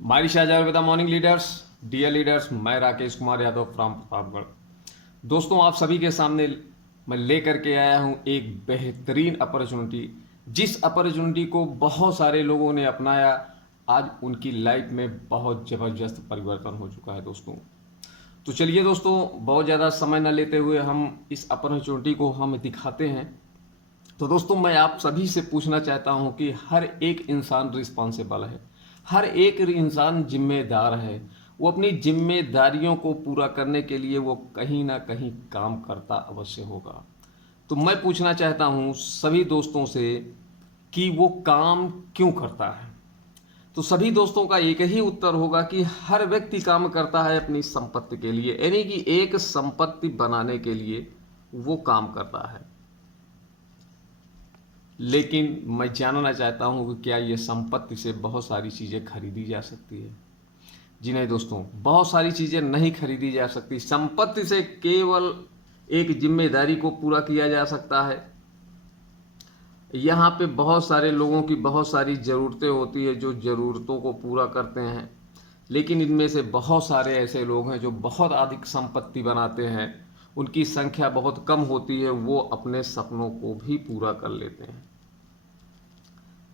मारी Shahjahan with morning leaders. Dear leaders, मैं Rakesh Kumar Yadav from Pratapgarh. दोस्तों, आप सभी के सामने मैं लेकर के आया हूं एक बेहतरीन अपॉर्चुनिटी। जिस अपॉर्चुनिटी को बहुत सारे लोगों ने अपनाया, आज उनकी लाइफ में बहुत ज़बरदस्त परिवर्तन हो चुका है दोस्तों। तो चलिए दोस्तों, बहुत ज़्यादा समय न लेते हुए हम इस अपॉर्चुनिटी को हम दिखाते हैं। तो दोस्तों, मैं आप सभी से पूछना चाहता हूं कि हर एक इंसान रिस्पॉन्सिबल है, हर एक इंसान जिम्मेदार है। वो अपनी जिम्मेदारियों को पूरा करने के लिए वो कहीं ना कहीं काम करता अवश्य होगा। तो मैं पूछना चाहता हूं सभी दोस्तों से कि वो काम क्यों करता है। तो सभी दोस्तों का एक ही उत्तर होगा कि हर व्यक्ति काम करता है अपनी संपत्ति के लिए, यानी कि एक संपत्ति बनाने के लिए वो काम करता है। लेकिन मैं जानना चाहता हूं कि क्या ये संपत्ति से बहुत सारी चीज़ें खरीदी जा सकती है। जी नहीं दोस्तों, बहुत सारी चीज़ें नहीं खरीदी जा सकती। संपत्ति से केवल एक जिम्मेदारी को पूरा किया जा सकता है। यहाँ पे बहुत सारे लोगों की बहुत सारी ज़रूरतें होती है जो ज़रूरतों को पूरा करते हैं, लेकिन इनमें से बहुत सारे ऐसे लोग हैं जो बहुत अधिक संपत्ति बनाते हैं। उनकी संख्या बहुत कम होती है, वो अपने सपनों को भी पूरा कर लेते हैं।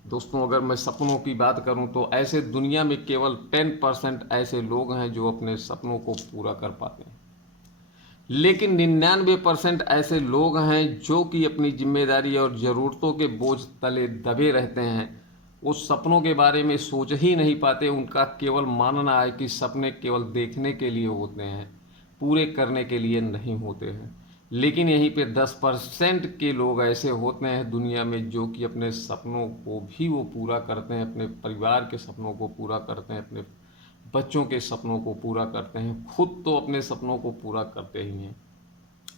दोस्तों, अगर मैं सपनों की बात करूं तो ऐसे दुनिया में केवल 10% ऐसे लोग हैं जो अपने सपनों को पूरा कर पाते हैं, लेकिन 99% ऐसे लोग हैं जो कि अपनी जिम्मेदारी और ज़रूरतों के बोझ तले दबे रहते हैं। वो सपनों के बारे में सोच ही नहीं पाते। उनका केवल मानना है कि सपने केवल देखने के लिए होते हैं, पूरे करने के लिए नहीं होते हैं। लेकिन यहीं पे 10% के लोग ऐसे होते हैं दुनिया में जो कि अपने सपनों को भी वो पूरा करते हैं, अपने परिवार के सपनों को पूरा करते हैं, अपने बच्चों के सपनों को पूरा करते हैं, खुद तो अपने सपनों को पूरा करते ही हैं।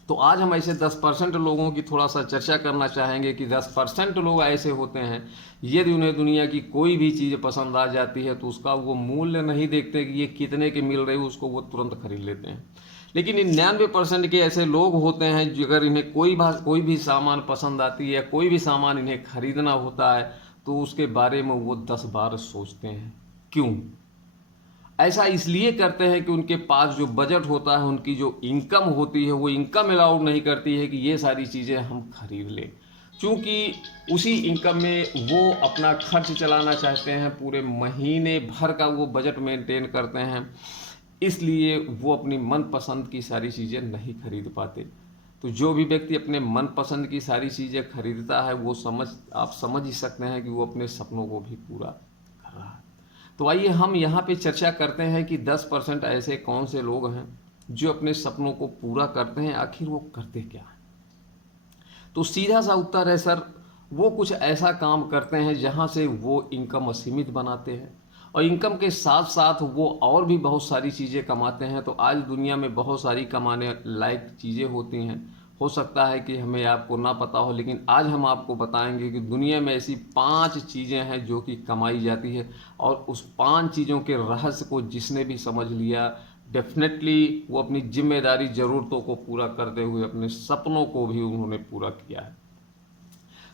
तो आज हम ऐसे 10% लोगों की थोड़ा सा चर्चा करना चाहेंगे कि 10% लोग ऐसे होते हैं, यदि उन्हें दुनिया की कोई भी चीज़ पसंद आ जाती है तो उसका वो मूल्य नहीं देखते कि ये कितने की मिल रही है, उसको वो तुरंत खरीद लेते हैं। लेकिन 99% के ऐसे लोग होते हैं जो अगर इन्हें कोई भी सामान पसंद आती है या कोई भी सामान इन्हें खरीदना होता है तो उसके बारे में वो 10 बार सोचते हैं। क्यों? ऐसा इसलिए करते हैं कि उनके पास जो बजट होता है, उनकी जो इनकम होती है, वो इनकम अलाउड नहीं करती है कि ये सारी चीज़ें हम खरीद लें। क्योंकि उसी इनकम में वो अपना खर्च चलाना चाहते हैं, पूरे महीने भर का वो बजट मेंटेन करते हैं, इसलिए वो अपनी मनपसंद की सारी चीज़ें नहीं खरीद पाते। तो जो भी व्यक्ति अपने मनपसंद की सारी चीज़ें खरीदता है वो आप समझ ही सकते हैं कि वो अपने सपनों को भी पूरा कर रहा है। तो आइए हम यहाँ पे चर्चा करते हैं कि 10% ऐसे कौन से लोग हैं जो अपने सपनों को पूरा करते हैं। आखिर वो करते क्या हैं? तो सीधा सा उत्तर है सर, वो कुछ ऐसा काम करते हैं जहाँ से वो इनकम असीमित बनाते हैं और इनकम के साथ साथ वो और भी बहुत सारी चीज़ें कमाते हैं। तो आज दुनिया में बहुत सारी कमाने लायक चीज़ें होती हैं। हो सकता है कि हमें आपको ना पता हो, लेकिन आज हम आपको बताएंगे कि दुनिया में ऐसी 5 चीज़ें हैं जो कि कमाई जाती है, और उस 5 चीज़ों के रहस्य को जिसने भी समझ लिया, डेफिनेटली वो अपनी जिम्मेदारी ज़रूरतों को पूरा करते हुए अपने सपनों को भी उन्होंने पूरा किया है।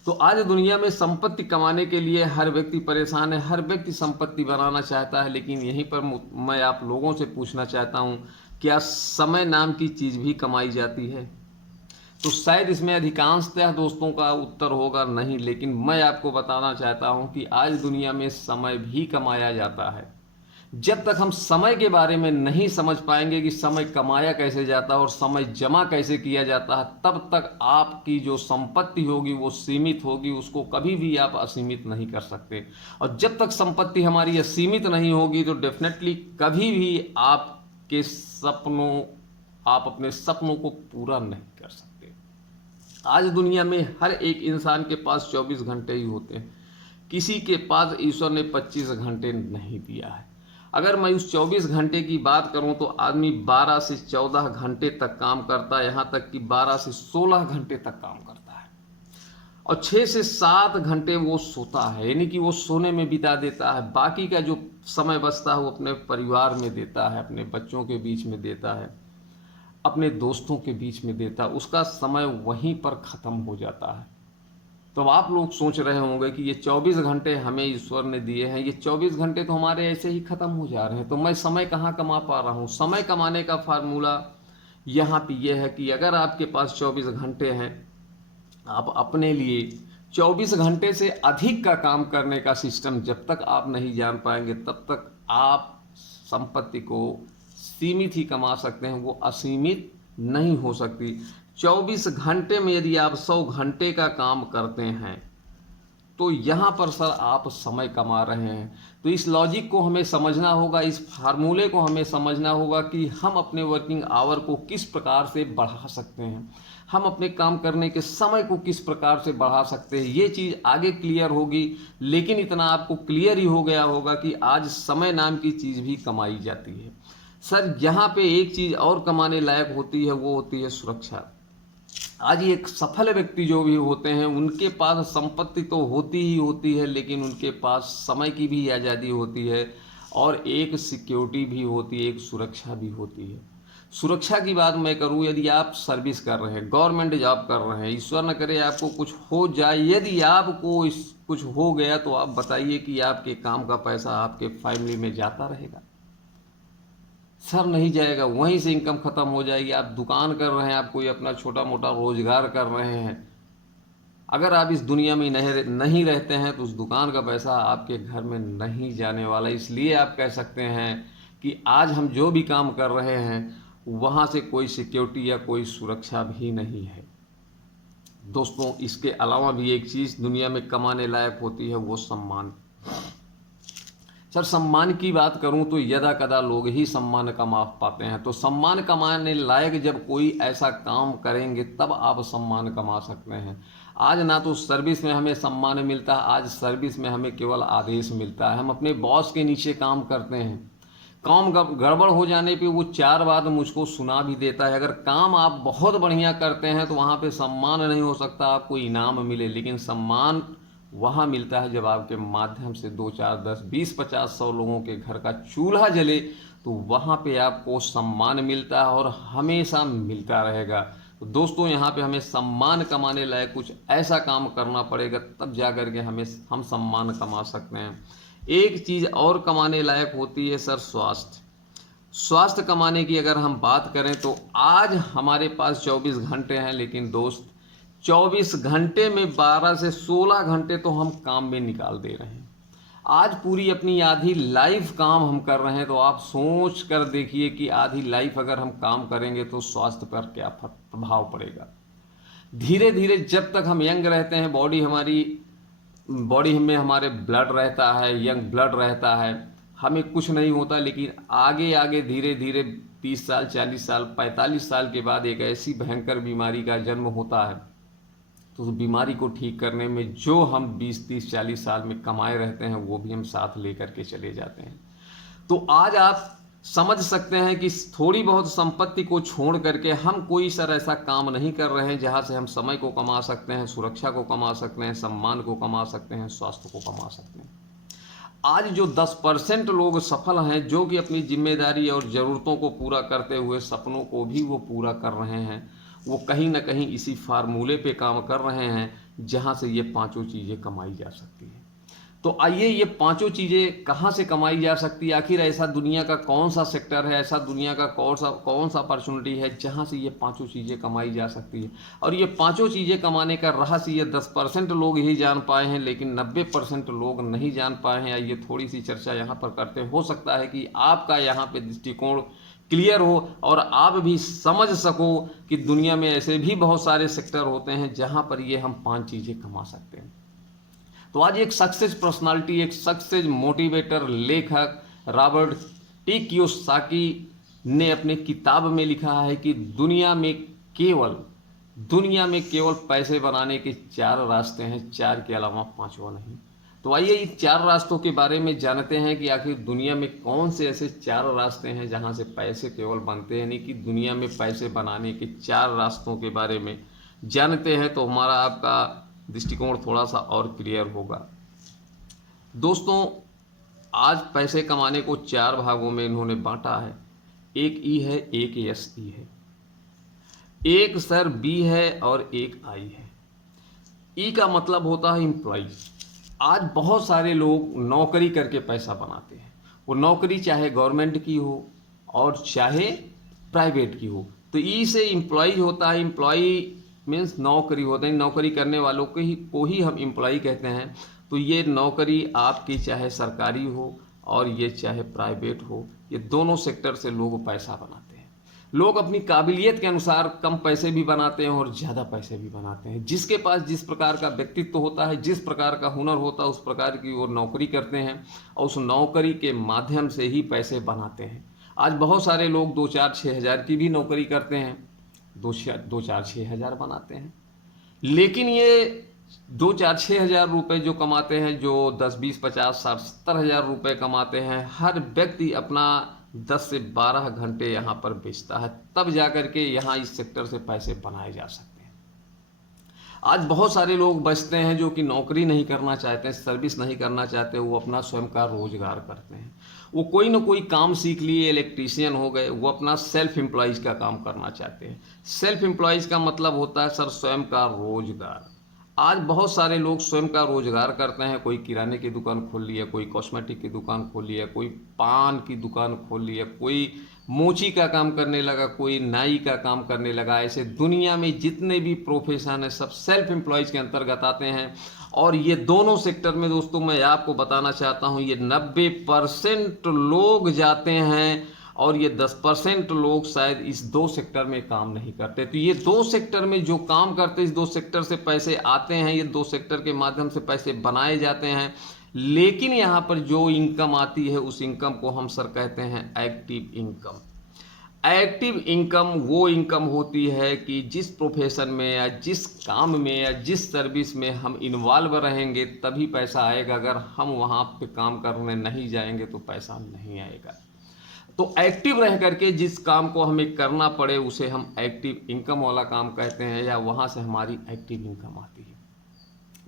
तो आज दुनिया में संपत्ति कमाने के लिए हर व्यक्ति परेशान है, हर व्यक्ति संपत्ति बनाना चाहता है, लेकिन यहीं पर मैं आप लोगों से पूछना चाहता हूँ, क्या समय नाम की चीज़ भी कमाई जाती है? तो शायद इसमें अधिकांशतः दोस्तों का उत्तर होगा नहीं, लेकिन मैं आपको बताना चाहता हूं कि आज दुनिया में समय भी कमाया जाता है। जब तक हम समय के बारे में नहीं समझ पाएंगे कि समय कमाया कैसे जाता है और समय जमा कैसे किया जाता है, तब तक आपकी जो संपत्ति होगी वो सीमित होगी, उसको कभी भी आप असीमित नहीं कर सकते। और जब तक संपत्ति हमारी असीमित नहीं होगी तो डेफिनेटली कभी भी आप अपने सपनों को पूरा नहीं कर सकते। आज दुनिया में हर एक इंसान के पास 24 घंटे ही होते हैं, किसी के पास ईश्वर ने 25 घंटे नहीं दिया है। अगर मैं उस 24 घंटे की बात करूं तो आदमी 12 से 14 घंटे तक काम करता है, यहाँ तक कि 12 से 16 घंटे तक काम करता है, और 6 से 7 घंटे वो सोता है, यानी कि वो सोने में बिता देता है। बाकी का जो समय बचता है वो अपने परिवार में देता है, अपने बच्चों के बीच में देता है, अपने दोस्तों के बीच में देता है, उसका समय वहीं पर ख़त्म हो जाता है। तो अब आप लोग सोच रहे होंगे कि ये 24 घंटे हमें ईश्वर ने दिए हैं, ये 24 घंटे तो हमारे ऐसे ही खत्म हो जा रहे हैं, तो मैं समय कहाँ कमा पा रहा हूँ। समय कमाने का फार्मूला यहाँ पे ये है कि अगर आपके पास 24 घंटे हैं, आप अपने लिए 24 घंटे से अधिक का काम करने का सिस्टम जब तक आप नहीं जान पाएंगे, तब तक आप संपत्ति को सीमित ही कमा सकते हैं, वो असीमित नहीं हो सकती। 24 घंटे में यदि आप 100 घंटे का काम करते हैं तो यहाँ पर सर आप समय कमा रहे हैं। तो इस लॉजिक को हमें समझना होगा, इस फार्मूले को हमें समझना होगा कि हम अपने वर्किंग आवर को किस प्रकार से बढ़ा सकते हैं, हम अपने काम करने के समय को किस प्रकार से बढ़ा सकते हैं। ये चीज़ आगे क्लियर होगी, लेकिन इतना आपको क्लियर ही हो गया होगा कि आज समय नाम की चीज़ भी कमाई जाती है। सर यहाँ पे एक चीज़ और कमाने लायक होती है, वो होती है सुरक्षा। आज एक सफल व्यक्ति जो भी होते हैं उनके पास संपत्ति तो होती ही होती है, लेकिन उनके पास समय की भी आज़ादी होती है और एक सिक्योरिटी भी होती है, एक सुरक्षा भी होती है। सुरक्षा की बात मैं करूं, यदि आप सर्विस कर रहे हैं, गवर्नमेंट जॉब कर रहे हैं, ईश्वर न करे आपको कुछ हो जाए, यदि आपको कुछ हो गया तो आप बताइए कि आपके काम का पैसा आपके फैमिली में जाता रहेगा? सर नहीं जाएगा, वहीं से इनकम खत्म हो जाएगी। आप दुकान कर रहे हैं, आप कोई अपना छोटा मोटा रोजगार कर रहे हैं, अगर आप इस दुनिया में नहीं रहते हैं तो उस दुकान का पैसा आपके घर में नहीं जाने वाला। इसलिए आप कह सकते हैं कि आज हम जो भी काम कर रहे हैं वहाँ से कोई सिक्योरिटी या कोई सुरक्षा भी नहीं है। दोस्तों, इसके अलावा भी एक चीज़ दुनिया में कमाने लायक होती है, वो सम्मान। सर सम्मान की बात करूं तो यदा कदा लोग ही सम्मान कमा पाते हैं। तो सम्मान कमाने लायक जब कोई ऐसा काम करेंगे तब आप सम्मान कमा सकते हैं। आज ना तो सर्विस में हमें सम्मान मिलता है, आज सर्विस में हमें केवल आदेश मिलता है। हम अपने बॉस के नीचे काम करते हैं, काम गड़बड़ हो जाने पे वो 4 बात मुझको सुना भी देता है। अगर काम आप बहुत बढ़िया करते हैं तो वहाँ पे सम्मान नहीं हो सकता, आपको इनाम मिले, लेकिन सम्मान वहाँ मिलता है जब आपके माध्यम से 2 4 10 20 50 100 लोगों के घर का चूल्हा जले, तो वहाँ पे आपको सम्मान मिलता है और हमेशा मिलता रहेगा। तो दोस्तों, यहाँ पे हमें सम्मान कमाने लायक कुछ ऐसा काम करना पड़ेगा, तब जा कर के हम सम्मान कमा सकते हैं। एक चीज़ और कमाने लायक होती है सर, स्वास्थ्य। स्वास्थ्य कमाने की अगर हम बात करें तो आज हमारे पास 24 घंटे हैं, लेकिन दोस्त 24 घंटे में 12 से 16 घंटे तो हम काम में निकाल दे रहे हैं। आज पूरी अपनी आधी लाइफ काम हम कर रहे हैं, तो आप सोच कर देखिए कि आधी लाइफ अगर हम काम करेंगे तो स्वास्थ्य पर क्या प्रभाव पड़ेगा। धीरे धीरे जब तक हम यंग रहते हैं, बॉडी में हमारे ब्लड रहता है, यंग ब्लड रहता है, हमें कुछ नहीं होता, लेकिन आगे आगे धीरे धीरे 30 साल 40 साल 45 साल के बाद एक ऐसी भयंकर बीमारी का जन्म होता है, तो उस बीमारी को ठीक करने में जो हम 20 30 40 साल में कमाए रहते हैं वो भी हम साथ लेकर के चले जाते हैं। तो आज आप समझ सकते हैं कि थोड़ी बहुत संपत्ति को छोड़ करके हम कोई सर ऐसा काम नहीं कर रहे हैं जहां से हम समय को कमा सकते हैं, सुरक्षा को कमा सकते हैं, सम्मान को कमा सकते हैं, स्वास्थ्य को कमा सकते हैं। आज जो 10% लोग सफल हैं, जो कि अपनी जिम्मेदारी और ज़रूरतों को पूरा करते हुए सपनों को भी वो पूरा कर रहे हैं, वो कहीं ना कहीं इसी फार्मूले पे काम कर रहे हैं जहां से ये 5 चीज़ें कमाई जा सकती हैं। तो आइए, ये 5 चीज़ें कहाँ से कमाई जा सकती है, आखिर ऐसा दुनिया का कौन सा सेक्टर है, ऐसा दुनिया का कौन सा अपॉर्चुनिटी है जहाँ से ये 5 चीज़ें कमाई जा सकती है। और ये 5 चीज़ें कमाने का रहस्य ये 10% लोग ही जान पाए हैं, लेकिन 90% लोग नहीं जान पाए हैं। आइए थोड़ी सी चर्चा यहाँ पर करते हैं, हो सकता है कि आपका यहाँ पे दृष्टिकोण क्लियर हो और आप भी समझ सको कि दुनिया में ऐसे भी बहुत सारे सेक्टर होते हैं जहाँ पर ये हम 5 चीज़ें कमा सकते हैं। तो आज एक सक्सेस पर्सनालिटी, एक सक्सेस मोटिवेटर, लेखक रॉबर्ट टी कियोसाकी ने अपने किताब में लिखा है कि दुनिया में केवल पैसे बनाने के 4 रास्ते हैं, 4 के अलावा 5वां नहीं। तो आइए इन 4 रास्तों के बारे में जानते हैं कि आखिर दुनिया में कौन से ऐसे 4 रास्ते हैं जहां से पैसे केवल बनते हैं। नहीं कि दुनिया में पैसे बनाने के 4 रास्तों के बारे में जानते हैं तो हमारा आपका दृष्टिकोण थोड़ा सा और क्लियर होगा। दोस्तों, आज पैसे कमाने को 4 भागों में इन्होंने बांटा है। एक ई है, एक एस ई है, एक सर बी है और एक आई है। ई का मतलब होता है एम्प्लॉइज। आज बहुत सारे लोग नौकरी करके पैसा बनाते हैं। वो नौकरी चाहे गवर्नमेंट की हो और चाहे प्राइवेट की हो। तो ई से एम्प्लॉय होता है। एम्प्लॉय मीन्स नौकरी होते हैं, नौकरी करने वालों को ही हम एम्प्लॉय कहते हैं। तो ये नौकरी आपकी चाहे सरकारी हो और ये चाहे प्राइवेट हो, ये दोनों सेक्टर से लोग पैसा बनाते हैं। लोग अपनी काबिलियत के अनुसार कम पैसे भी बनाते हैं और ज़्यादा पैसे भी बनाते हैं। जिसके पास जिस प्रकार का व्यक्तित्व होता है, जिस प्रकार का हुनर होता है, उस प्रकार की वो नौकरी करते हैं और उस नौकरी के माध्यम से ही पैसे बनाते हैं। आज बहुत सारे लोग 2-4-6 हज़ार की भी नौकरी करते हैं, 2-4-6 हज़ार बनाते हैं। लेकिन ये 2-4-6 हज़ार रुपये जो कमाते हैं, जो 10-20-50-60-70 हज़ार रुपये कमाते हैं, हर व्यक्ति अपना 10 से 12 घंटे यहाँ पर बेचता है, तब जाकर के यहाँ इस सेक्टर से पैसे बनाए जा सकते हैं। आज बहुत सारे लोग बचते हैं जो कि नौकरी नहीं करना चाहते हैं, सर्विस नहीं करना चाहते, वो अपना स्वयं का रोजगार करते हैं। वो कोई ना कोई काम सीख लिए, इलेक्ट्रीशियन हो गए, वो अपना सेल्फ एम्प्लॉयज़ का काम करना चाहते हैं। सेल्फ एम्प्लॉयज़ का मतलब होता है सर स्वयं का रोजगार। आज बहुत सारे लोग स्वयं का रोजगार करते हैं। कोई किराने की दुकान खोल लिया, कोई कॉस्मेटिक की दुकान खोल लिया, कोई पान की दुकान खोल लिया, कोई मोची का काम करने लगा, कोई नाई का काम करने लगा। ऐसे दुनिया में जितने भी प्रोफेशन है सब सेल्फ एम्प्लॉयज़ के अंतर्गत आते हैं। और ये दोनों सेक्टर में दोस्तों मैं आपको बताना चाहता हूँ, ये 90% लोग जाते हैं और ये 10% लोग शायद इस दो सेक्टर में काम नहीं करते। तो ये दो सेक्टर में जो काम करते हैं, इस दो सेक्टर से पैसे आते हैं, ये दो सेक्टर के माध्यम से पैसे बनाए जाते हैं। लेकिन यहाँ पर जो इनकम आती है उस इनकम को हम सर कहते हैं एक्टिव इनकम। एक्टिव इनकम वो इनकम होती है कि जिस प्रोफेशन में या जिस काम में या जिस सर्विस में हम इन्वॉल्व रहेंगे तभी पैसा आएगा। अगर हम वहाँ पे काम करने नहीं जाएंगे तो पैसा नहीं आएगा। तो एक्टिव रह करके जिस काम को हमें करना पड़े उसे हम एक्टिव इनकम वाला काम कहते हैं, या वहाँ से हमारी एक्टिव इनकम आती है।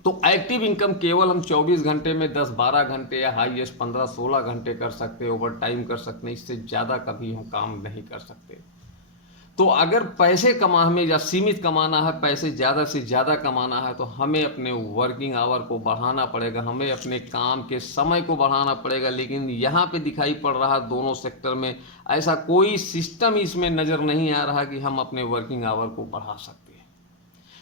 तो एक्टिव इनकम केवल हम 24 घंटे में 10-12 घंटे या हाईएस्ट 15-16 घंटे कर सकते हैं, ओवर टाइम कर सकते हैं। इससे ज़्यादा कभी हम काम नहीं कर सकते। तो अगर पैसे हमें या सीमित कमाना है, पैसे ज़्यादा से ज़्यादा कमाना है, तो हमें अपने वर्किंग आवर को बढ़ाना पड़ेगा, हमें अपने काम के समय को बढ़ाना पड़ेगा। लेकिन यहाँ पे दिखाई पड़ रहा दोनों सेक्टर में ऐसा कोई सिस्टम इसमें नज़र नहीं आ रहा कि हम अपने वर्किंग आवर को बढ़ा सकते हैं,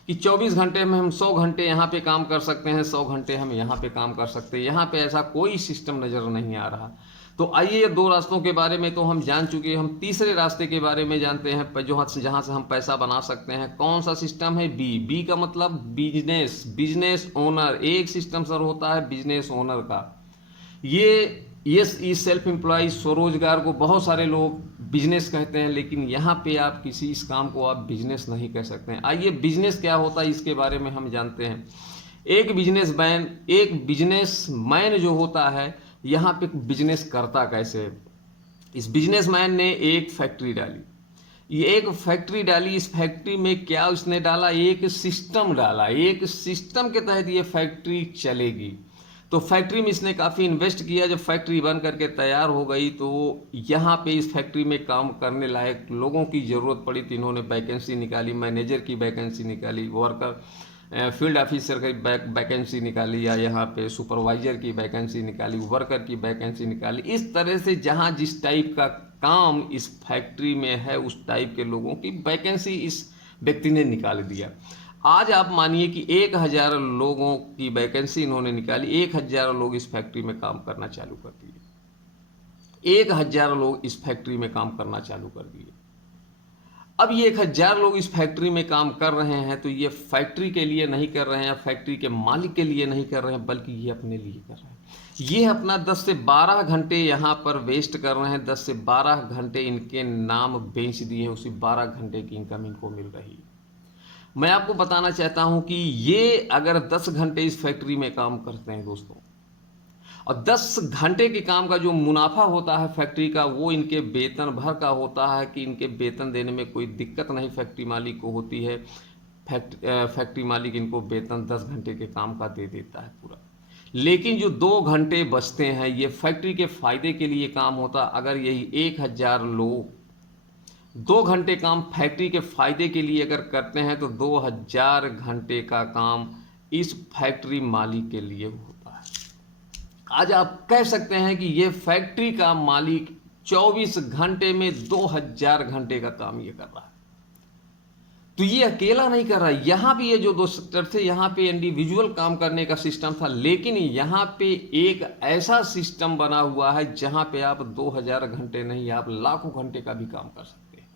कि 24 घंटे में हम 100 घंटे यहाँ पे काम कर सकते हैं, 100 घंटे हम यहाँ पे काम कर सकते हैं। यहाँ पे ऐसा कोई सिस्टम नज़र नहीं आ रहा। तो आइए ये दो रास्तों के बारे में तो हम जान चुके हैं, हम तीसरे रास्ते के बारे में जानते हैं जहाँ से हम पैसा बना सकते हैं। कौन सा सिस्टम है? बी का मतलब बिजनेस ओनर। एक सिस्टम सर होता है बिजनेस ओनर का। ये सेल्फ एम्प्लॉय स्वरोजगार को बहुत सारे लोग बिजनेस कहते हैं, लेकिन यहाँ पे आप किसी इस काम को आप बिजनेस नहीं कह सकते हैं। आइए बिजनेस क्या होता है इसके बारे में हम जानते हैं। एक बिजनेसमैन जो होता है, यहाँ पे बिजनेस करता कैसे है। इस बिजनेसमैन ने एक फैक्ट्री डाली। ये एक फैक्ट्री डाली, इस फैक्ट्री में क्या उसने डाला? एक सिस्टम डाला। एक सिस्टम के तहत ये फैक्ट्री चलेगी। तो फैक्ट्री में इसने काफ़ी इन्वेस्ट किया। जब फैक्ट्री बन करके तैयार हो गई तो यहाँ पे इस फैक्ट्री में काम करने लायक लोगों की ज़रूरत पड़ी। तो इन्होंने वैकेंसी निकाली, मैनेजर की वैकेंसी निकाली, वर्कर फील्ड ऑफिसर की वैकेंसी निकाली, या यहाँ पे सुपरवाइजर की वैकेंसी निकाली, वर्कर की वैकेंसी निकाली। इस तरह से जहाँ जिस टाइप का काम इस फैक्ट्री में है उस टाइप के लोगों की वैकेंसी इस व्यक्ति ने निकाल दिया। आज आप मानिए कि 1000 लोगों की वैकेंसी इन्होंने निकाली। 1000 लोग इस फैक्ट्री में काम करना चालू कर दिए। 1000 लोग इस फैक्ट्री में काम करना चालू कर दिए। अब ये 1000 लोग इस फैक्ट्री में काम कर रहे हैं, तो ये फैक्ट्री के लिए नहीं कर रहे हैं, फैक्ट्री के मालिक के लिए नहीं कर रहे हैं, बल्कि ये अपने लिए कर रहे हैं। ये अपना 10 से 12 घंटे यहाँ पर वेस्ट कर रहे हैं। 10 से 12 घंटे इनके नाम बेच दिए, उसी 12 घंटे की इनकम इनको मिल रही है। मैं आपको बताना चाहता हूँ कि ये अगर 10 घंटे इस फैक्ट्री में काम करते हैं दोस्तों, और 10 घंटे के काम का जो मुनाफा होता है फैक्ट्री का, वो इनके वेतन भर का होता है। कि इनके वेतन देने में कोई दिक्कत नहीं फैक्ट्री मालिक को होती है। फैक्ट्री मालिक इनको वेतन 10 घंटे के काम का दे देता है पूरा। लेकिन जो 2 घंटे बचते हैं ये फैक्ट्री के फायदे के लिए काम होता। अगर यही 1000 लोग 2 घंटे काम फैक्ट्री के फायदे के लिए अगर करते हैं तो 2000 घंटे का काम इस फैक्ट्री मालिक के लिए होता है। आज आप कह सकते हैं कि ये फैक्ट्री का मालिक 24 घंटे में 2000 घंटे का काम ये कर रहा है। तो ये अकेला नहीं कर रहा है। यहाँ पे ये जो दो सेक्टर थे, यहाँ पे इंडिविजुअल काम करने का सिस्टम था, लेकिन यहाँ पे एक ऐसा सिस्टम बना हुआ है जहाँ पे आप 2000 घंटे नहीं, आप लाखों घंटे का भी काम कर सकते हैं।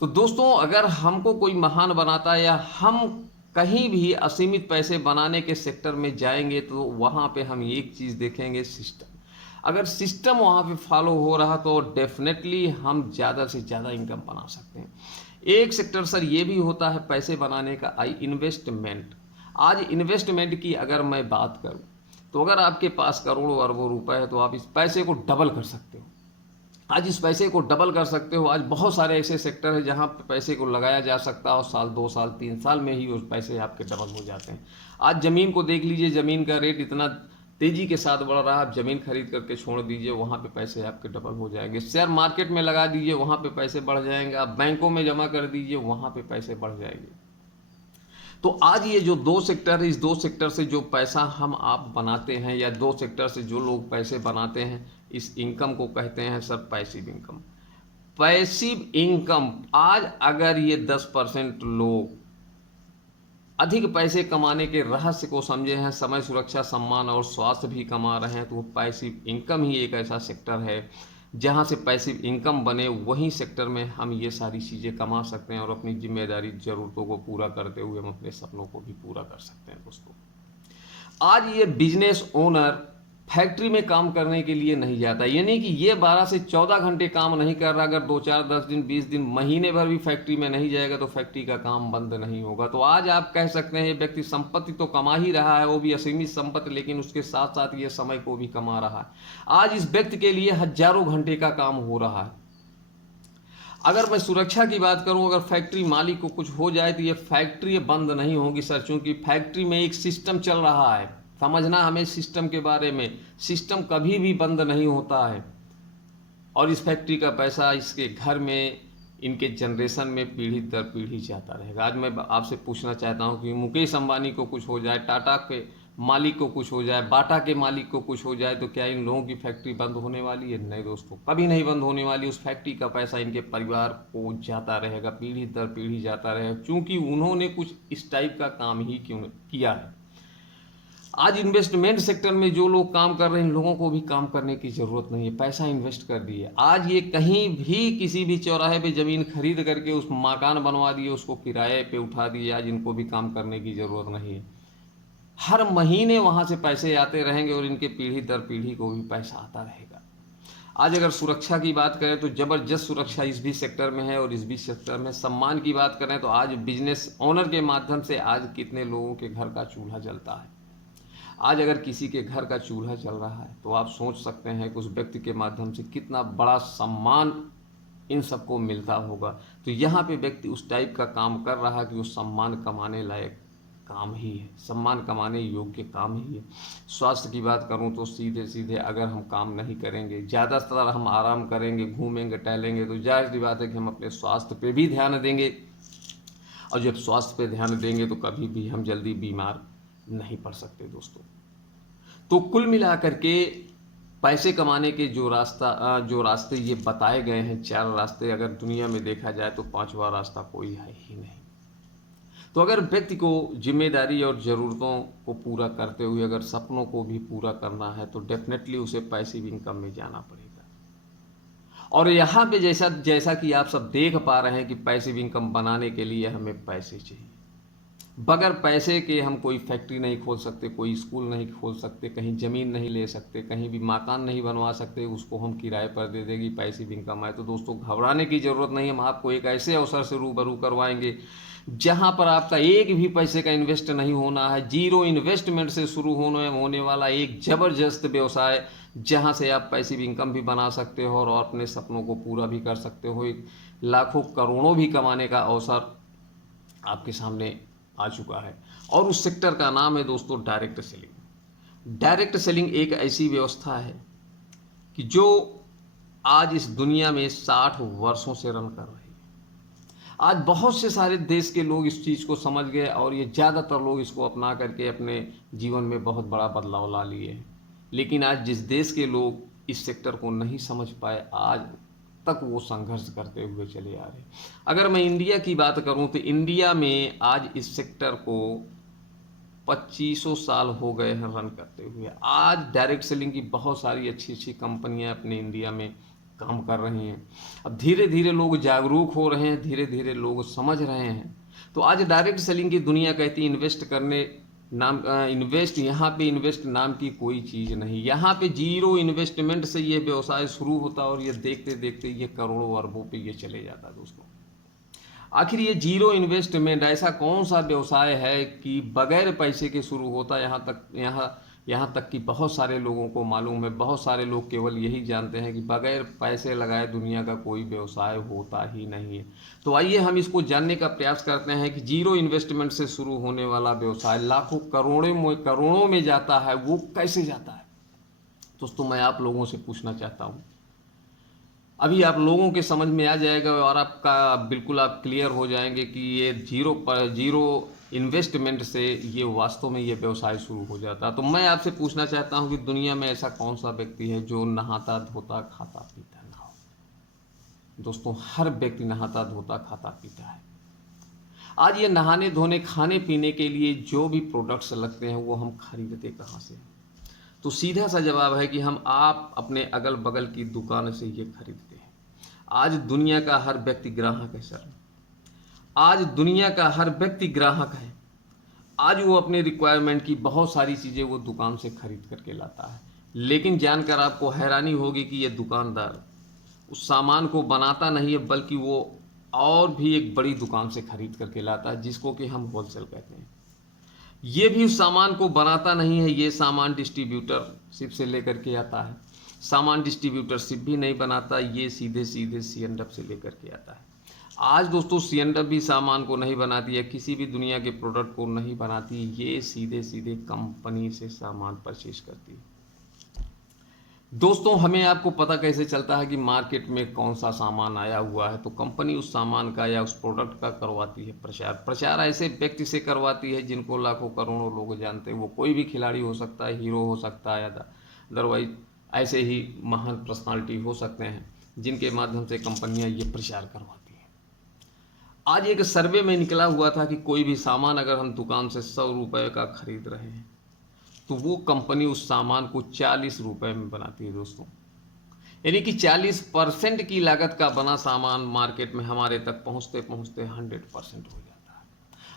तो दोस्तों, अगर हमको कोई महान बनाता है या हम कहीं भी असीमित पैसे बनाने के सेक्टर में जाएंगे तो वहाँ पे हम एक चीज़ देखेंगे, सिस्टम। अगर सिस्टम वहाँ पे फॉलो हो रहा तो डेफिनेटली हम ज़्यादा से ज़्यादा इनकम बना सकते हैं। एक सेक्टर सर ये भी होता है पैसे बनाने का, इन्वेस्टमेंट। आज इन्वेस्टमेंट की अगर मैं बात करूं तो अगर आपके पास करोड़ों अरबों रुपए है तो आप इस पैसे को डबल कर सकते हो। आज इस पैसे को डबल कर सकते हो। आज बहुत सारे ऐसे सेक्टर है जहां पे पैसे को लगाया जा सकता है और साल 2 साल 3 साल में ही उस पैसे आपके डबल हो जाते हैं। आज ज़मीन को देख लीजिए, ज़मीन का रेट इतना तेजी के साथ बढ़ रहा है, आप ज़मीन खरीद करके छोड़ दीजिए, वहाँ पे पैसे आपके डबल हो जाएंगे। शेयर मार्केट में लगा दीजिए, वहाँ पे पैसे बढ़ जाएंगे। आप बैंकों में जमा कर दीजिए, वहाँ पे पैसे बढ़ जाएंगे। तो आज ये जो दो सेक्टर है, इस दो सेक्टर से जो पैसा हम आप बनाते हैं या दो सेक्टर से जो लोग पैसे बनाते हैं, इस इनकम को कहते हैं sir passive income. Passive income, आज अगर ये 10% लोग अधिक पैसे कमाने के रहस्य को समझे हैं, समय, सुरक्षा, सम्मान और स्वास्थ्य भी कमा रहे हैं, तो वो पैसिव इनकम ही एक ऐसा सेक्टर है जहां से पैसिव इनकम बने, वहीं सेक्टर में हम ये सारी चीज़ें कमा सकते हैं और अपनी जिम्मेदारी, ज़रूरतों को पूरा करते हुए हम अपने सपनों को भी पूरा कर सकते हैं। दोस्तों, आज ये बिजनेस ओनर फैक्ट्री में काम करने के लिए नहीं जाता, यानी कि ये 12 से 14 घंटे काम नहीं कर रहा। अगर 2 4 10 दिन 20 दिन महीने भर भी फैक्ट्री में नहीं जाएगा तो फैक्ट्री का काम बंद नहीं होगा। तो आज आप कह सकते हैं ये व्यक्ति संपत्ति तो कमा ही रहा है, वो भी असीमित संपत्ति, लेकिन उसके साथ साथ ये समय को भी कमा रहा है। आज इस व्यक्ति के लिए हजारों घंटे का काम हो रहा है। अगर मैं सुरक्षा की बात करूं, अगर फैक्ट्री मालिक को कुछ हो जाए तो ये फैक्ट्री बंद नहीं होगी सर, क्योंकि फैक्ट्री में एक सिस्टम चल रहा है। समझना हमें सिस्टम के बारे में, सिस्टम कभी भी बंद नहीं होता है और इस फैक्ट्री का पैसा इसके घर में, इनके जनरेशन में पीढ़ी दर पीढ़ी जाता रहेगा। आज मैं आपसे पूछना चाहता हूं कि मुकेश अंबानी को कुछ हो जाए, टाटा के मालिक को कुछ हो जाए, बाटा के मालिक को कुछ हो जाए, तो क्या इन लोगों की फैक्ट्री बंद होने वाली है? नहीं दोस्तों, कभी नहीं बंद होने वाली। उस फैक्ट्री का पैसा इनके परिवार को जाता रहेगा, पीढ़ी दर पीढ़ी जाता रहेगा, क्योंकि उन्होंने कुछ इस टाइप का काम ही क्यों किया है। आज इन्वेस्टमेंट सेक्टर में जो लोग काम कर रहे हैं, इन लोगों को भी काम करने की ज़रूरत नहीं है, पैसा इन्वेस्ट कर दिए। आज ये कहीं भी किसी भी चौराहे पे ज़मीन खरीद करके उस मकान बनवा दिए, उसको किराए पे उठा दिए। आज इनको भी काम करने की ज़रूरत नहीं है। हर महीने वहाँ से पैसे आते रहेंगे और इनके पीढ़ी दर पीढ़ी को भी पैसा आता रहेगा। आज अगर सुरक्षा की बात करें तो ज़बरदस्त सुरक्षा इस भी सेक्टर में है और इस भी सेक्टर में। सम्मान की बात करें तो आज बिजनेस ओनर के माध्यम से आज कितने लोगों के घर का चूल्हा जलता है। आज अगर किसी के घर का चूल्हा चल रहा है तो आप सोच सकते हैं कि उस व्यक्ति के माध्यम से कितना बड़ा सम्मान इन सबको मिलता होगा। तो यहाँ पे व्यक्ति उस टाइप का काम कर रहा है कि वो सम्मान कमाने लायक काम ही है, सम्मान कमाने योग्य काम ही है। स्वास्थ्य की बात करूँ तो सीधे सीधे अगर हम काम नहीं करेंगे, ज़्यादातर हम आराम करेंगे, घूमेंगे टहलेंगे, तो जाहिर सी बात है कि हम अपने स्वास्थ्य पे भी ध्यान देंगे और जब स्वास्थ्य पे ध्यान देंगे तो कभी भी हम जल्दी बीमार नहीं पड़ सकते। दोस्तों, तो कुल मिलाकर के पैसे कमाने के जो रास्ते ये बताए गए हैं, 4 रास्ते, अगर दुनिया में देखा जाए तो 5वां रास्ता कोई है ही नहीं। तो अगर व्यक्ति को जिम्मेदारी और ज़रूरतों को पूरा करते हुए अगर सपनों को भी पूरा करना है तो डेफिनेटली उसे पैसिव इनकम में जाना पड़ेगा। और यहाँ पे जैसा कि आप सब देख पा रहे हैं कि पैसिव इनकम बनाने के लिए हमें पैसे चाहिए। बगैर पैसे के हम कोई फैक्ट्री नहीं खोल सकते, कोई स्कूल नहीं खोल सकते, कहीं ज़मीन नहीं ले सकते, कहीं भी मकान नहीं बनवा सकते, उसको हम किराए पर दे देंगे, पैसिव इनकम आए। तो दोस्तों, घबराने की ज़रूरत नहीं। हम आपको एक ऐसे अवसर से रूबरू करवाएंगे जहां पर आपका एक भी पैसे का इन्वेस्ट नहीं होना है। जीरो इन्वेस्टमेंट से शुरू होने वाला एक ज़बरदस्त व्यवसाय जहां से आप पैसिव इनकम भी बना सकते हो और अपने सपनों को पूरा भी कर सकते हो। एक लाखों करोड़ों भी कमाने का अवसर आपके सामने आ चुका है और उस सेक्टर का नाम है दोस्तों डायरेक्ट सेलिंग। डायरेक्ट सेलिंग एक ऐसी व्यवस्था है कि जो आज इस दुनिया में 60 वर्षों से रन कर रही है। आज बहुत से सारे देश के लोग इस चीज़ को समझ गए और ये ज़्यादातर लोग इसको अपना करके अपने जीवन में बहुत बड़ा बदलाव ला लिए हैं। लेकिन आज जिस देश के लोग इस सेक्टर को नहीं समझ पाए, आज तक वो संघर्ष करते हुए चले आ रहे हैं। अगर मैं इंडिया की बात करूं तो इंडिया में आज इस सेक्टर को 2500 साल हो गए हैं रन करते हुए। आज डायरेक्ट सेलिंग की बहुत सारी अच्छी अच्छी कंपनियां अपने इंडिया में काम कर रही हैं। अब धीरे धीरे लोग जागरूक हो रहे हैं, धीरे धीरे लोग समझ रहे हैं। तो आज डायरेक्ट सेलिंग की दुनिया कहती है इन्वेस्ट करने नाम इन्वेस्ट यहाँ पे इन्वेस्ट नाम की कोई चीज़ नहीं। यहाँ पे जीरो इन्वेस्टमेंट से ये व्यवसाय शुरू होता है और ये देखते देखते ये करोड़ों अरबों पे ये चले जाता है दोस्तों। आखिर ये जीरो इन्वेस्टमेंट ऐसा कौन सा व्यवसाय है कि बगैर पैसे के शुरू होता है? यहाँ तक कि बहुत सारे लोगों को मालूम है, बहुत सारे लोग केवल यही जानते हैं कि बगैर पैसे लगाए दुनिया का कोई व्यवसाय होता ही नहीं है। तो आइए हम इसको जानने का प्रयास करते हैं कि जीरो इन्वेस्टमेंट से शुरू होने वाला व्यवसाय लाखों करोड़ों में जाता है, वो कैसे जाता है। दोस्तों मैं आप लोगों से पूछना चाहता हूँ, अभी आप लोगों के समझ में आ जाएगा और आपका बिल्कुल आप क्लियर हो जाएंगे कि ये जीरो इन्वेस्टमेंट से ये वास्तव में ये व्यवसाय शुरू हो जाता है। तो मैं आपसे पूछना चाहता हूँ कि दुनिया में ऐसा कौन सा व्यक्ति है जो नहाता धोता खाता पीता ना हो। दोस्तों हर व्यक्ति नहाता धोता खाता पीता है। आज ये नहाने धोने खाने पीने के लिए जो भी प्रोडक्ट्स लगते हैं वो हम खरीदते कहाँ से हैं? तो सीधा सा जवाब है कि आप अपने अगल बगल की दुकान से ये खरीदते हैं। आज दुनिया का हर व्यक्ति ग्राहक है सर, आज दुनिया का हर व्यक्ति ग्राहक है। आज वो अपने रिक्वायरमेंट की बहुत सारी चीज़ें वो दुकान से खरीद करके लाता है। लेकिन जानकर आपको हैरानी होगी कि ये दुकानदार उस सामान को बनाता नहीं है, बल्कि वो और भी एक बड़ी दुकान से खरीद करके लाता है, जिसको कि हम होलसेल कहते हैं। ये भी उस सामान को बनाता नहीं है, ये सामान डिस्ट्रीब्यूटरशिप से लेकर के आता है। सामान डिस्ट्रीब्यूटरशिप भी नहीं बनाता, ये सीधे सीधे C&F से लेकर के आता है। आज दोस्तों C&F भी सामान को नहीं बनाती है, किसी भी दुनिया के प्रोडक्ट को नहीं बनाती, ये सीधे सीधे कंपनी से सामान परचेज करती है। दोस्तों हमें आपको पता कैसे चलता है कि मार्केट में कौन सा सामान आया हुआ है? तो कंपनी उस सामान का या उस प्रोडक्ट का करवाती है प्रचार ऐसे व्यक्ति से करवाती है जिनको लाखों करोड़ों लोग जानते हैं। वो कोई भी खिलाड़ी हो सकता है, हीरो हो सकता है, अदरवाइज ऐसे ही महान पर्सनालिटी हो सकते हैं जिनके माध्यम से कंपनियां ये प्रचार करवाती हैं। आज एक सर्वे में निकला हुआ था कि कोई भी सामान अगर हम दुकान से 100 रुपये का खरीद रहे हैं तो वो कंपनी उस सामान को 40 रुपये में बनाती है दोस्तों। यानी कि 40% की लागत का बना सामान मार्केट में हमारे तक पहुंचते पहुंचते 100% हो जाता है।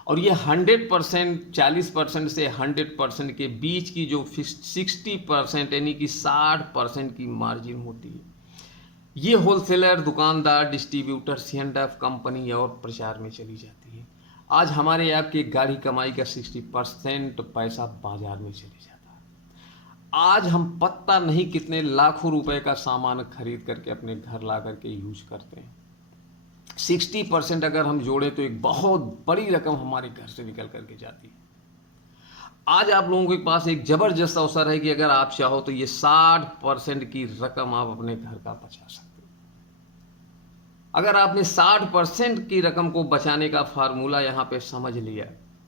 और ये 100%, 40% से 100% के बीच की जो 60% यानी कि 60% की मार्जिन होती है, ये होलसेलर, दुकानदार, डिस्ट्रीब्यूटर, C&F कंपनी और प्रचार में चली जाती है। आज हमारे आपकी गाढ़ी कमाई का 60% पैसा बाजार में चले जाता है। आज हम पता नहीं कितने लाखों रुपए का सामान खरीद करके अपने घर ला करके यूज करते हैं। 60% अगर हम जोड़ें तो एक बहुत बड़ी रकम हमारे घर से निकल करके जाती है। आज आप लोगों के पास एक जबरदस्त अवसर है कि अगर आप चाहो तो ये 60% की रकम आप अपने घर का बचा सकते हो। अगर आपने 60% की रकम को बचाने का फार्मूला यहाँ पे समझ लिया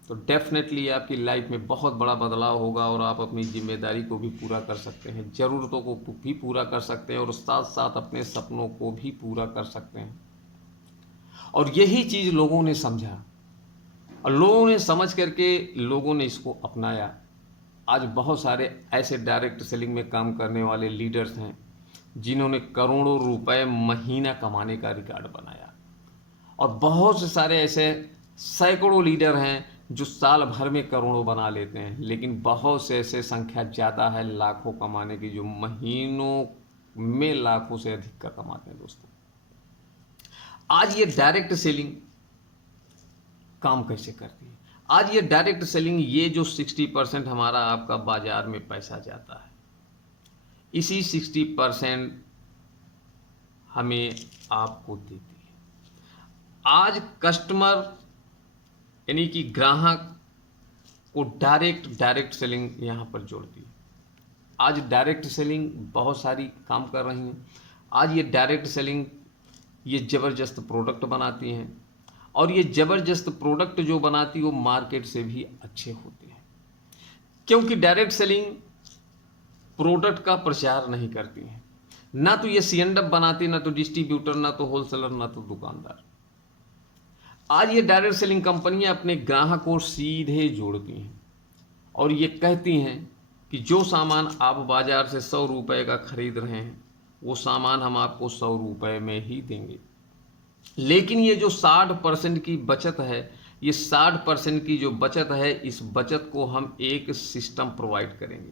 तो डेफिनेटली आपकी लाइफ में बहुत बड़ा बदलाव होगा और आप अपनी जिम्मेदारी को भी पूरा कर सकते हैं, ज़रूरतों को भी पूरा कर सकते हैं और साथ साथ अपने सपनों को भी पूरा कर सकते हैं। और यही चीज़ लोगों ने समझा और लोगों ने समझ करके लोगों ने इसको अपनाया। आज बहुत सारे ऐसे डायरेक्ट सेलिंग में काम करने वाले लीडर्स हैं जिन्होंने करोड़ों रुपए महीना कमाने का रिकॉर्ड बनाया और बहुत से सारे ऐसे सैकड़ों लीडर हैं जो साल भर में करोड़ों बना लेते हैं। लेकिन बहुत से ऐसे संख्या ज़्यादा है लाखों कमाने की जो महीनों में लाखों से अधिक का कमाते हैं। दोस्तों आज ये डायरेक्ट सेलिंग काम कैसे करती है? आज ये डायरेक्ट सेलिंग, ये जो 60% हमारा आपका बाजार में पैसा जाता है, इसी 60% हमें आपको देती है। आज कस्टमर यानी कि ग्राहक को डायरेक्ट सेलिंग यहाँ पर जोड़ती है। आज डायरेक्ट सेलिंग बहुत सारी काम कर रही हैं। आज ये डायरेक्ट सेलिंग ये ज़बरदस्त प्रोडक्ट बनाती हैं। और ये ज़बरदस्त प्रोडक्ट जो बनाती है वो मार्केट से भी अच्छे होते हैं, क्योंकि डायरेक्ट सेलिंग प्रोडक्ट का प्रचार नहीं करती हैं। ना तो ये C&F बनाती, ना तो डिस्ट्रीब्यूटर, ना तो होलसेलर, ना तो दुकानदार। आज ये डायरेक्ट सेलिंग कंपनियां अपने ग्राहक को सीधे जोड़ती हैं और ये कहती हैं कि जो सामान आप बाज़ार से 100 रुपये का खरीद रहे हैं वो सामान हम आपको 100 रुपये में ही देंगे। लेकिन ये जो 60% की बचत है, ये 60% की जो बचत है, इस बचत को हम एक सिस्टम प्रोवाइड करेंगे,